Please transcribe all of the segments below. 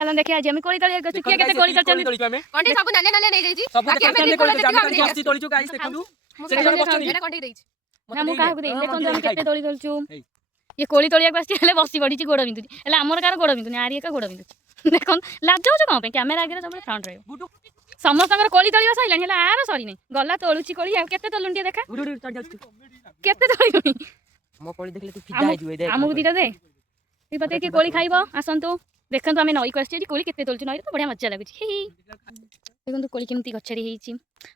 चलन देखिए आज हम कोली तळिया गछु किए केते कोली तळचन तोली ଆମେ कंटे सब नाने नाने नहीं देजी ସବୁ बाकी ଦେଖନ୍ତୁ हमें ଆମେ देखो କୋଳି ଆମେ କାଲି ଆସିଛି ତୋଳିଛୁ ଗାଇସ୍ ଦେଖନ୍ତୁ ସେଠି ଜଣେ ବସିଛନ୍ତି एटा कंटे देजी ना मु काहा को दे देखन हम केते तोली तळचू ये कोली तळिया को आसी हेले बसी पडिची गोड़ बिंदुची हेले हमर कार गोड़ बिंदुनी आरी एका गोड़ बिंदुची देखन लाज होछ कोन पे कैमरा आगे सब फ्रंट रहयो समस्तंकर कोली तळिया सइलानी हेले आर सरी नै गल्ला तोलुची कोली आ केते तोलुंडी देखा उडी उडी चढ़ जाउछु केते तोलियुनी मो कोली देखले तू फिदा हेजु दे हमु दीटा दे ती पते के कोली खाइबो आसंतु देखंतु आमे नई को आसी कोली केते तोलुची नई तो बढ़िया मजा लागुची ही देखंतु कोली केमती गछरी हेची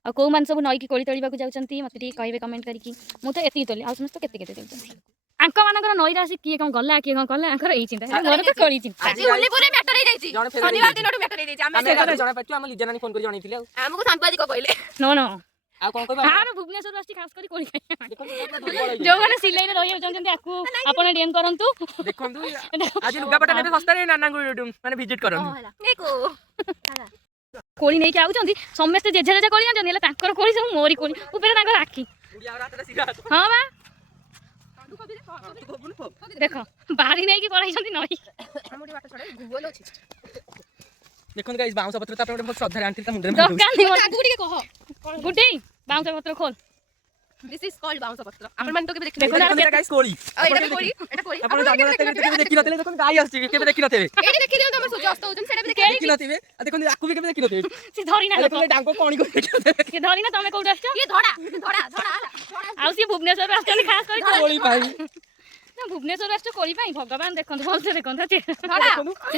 आ को मान सब नई की कोली तळिबा को जाउचंती मते टी कहबे कमेंट करी कि मु तो एती तोली आ समस्त केते केते तोलुचंती आंक मानकर नई रासी किए कोन गल्ला किए कोन कल्ला आंकर एई चिंता मोर तो कोली चिंता आज होली पूरे मैटर ही देजी शनिवार दिन ओटू मैटर ही देजी ଆମେ हमें ଜଣା ପାଛୁ ଆମ ଲିଜା ନାନୀ ଫୋନ କରି ଜଣେଇଥିଲେ ଆଉ हमको सांपादिक कहले नो नो ଆଉ କଣ କହିବା हां भुवनेश्वर आसी खास करी कोली खाइ ଦେଖନ୍ତୁ जो माने सिलाई रे रहियो चाहते आकू आपण डीएम करंतु ଦେଖନ୍ତୁ ଆଜି ଲୁଗାପଟା ନେବେ ଶସ୍ତାରେ ନାନାଙ୍କୁ ମାନେ ଭିଜିଟ କରନ୍ତୁ देखो कोली नै के आउचंती समस्त जेझा जेझा कोली आंचंती हेले तांकर कोली सब मोरी कोली ऊपर तांकर आखी उडिया रातरे सिरा हां बा देखो बारी नै की पढाइछंती नई हमडी बाटा छडे गुगल अछि ଦେଖନ୍ତୁ ଗାଇସ୍ ବାଉଁଶ ପତ୍ର ତ ଆପଣ ଗୋଟେ ଶ୍ରଦ୍ଧାରେ ଆଣିଥିଲେ ତା ମୁଣ୍ଡରେ दकान नि आगु ଟିକେ कह गुडी बाउंस पत्र खोल दिस इज कॉल्ड बाउंस पत्र आपण मान तो के देख देखो ଦେଖନ୍ତୁ ଗାଇସ୍ କୋଳି एटा कोली ଆପଣ ଜାଣିବା କେବେ ଦେଖି ନଥିଲେ ଦେଖନ୍ତୁ ଗାଈ ଆସୁଛି କେବେ ଦେଖି ନଥିବେ एटी देखि दियो तमर सूर्य अस्त होजन सेटा भी देखि ଦେଖି ନଥିବେ ଆଉ ଦେଖନ୍ତୁ ଆକୁ ବି କେବେ ଦେଖି ନଥିବେ से धरी ना ଦେଖନ୍ତୁ ଡାଙ୍ଗ କଣି କରି ଦେଖି ନଥିବେ के धरी ना तमे कोउड आछो ये धड़ा धड़ा धड़ा आउ सी भुवनेश्वर आछन खास करी କୋଳି ପାଇଁ ना भुवनेश्वर आछो कोली पई भगवान देखंतु भलसे देखंतु धड़ा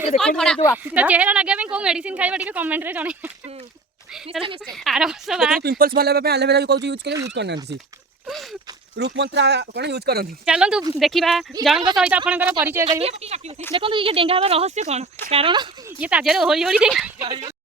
ଦେଖନ୍ତୁ ଯୋଉ ଆସିଛି तो चेहरा लगे में को मेडिसिन खाइबा टिके कमेंट रे जणे निश्चय निश्चय आरो सब पिंपल्स वाला पे एलोवेरा कहू यूज करे यूज करनांती सी रूप मंत्र कोन यूज करंती चलंतु देखिबा जनक सहित आपनकर परिचय करिवे देखंतु ये डेंगा हवा रहस्य कोन कारण ये ताजेर होली होली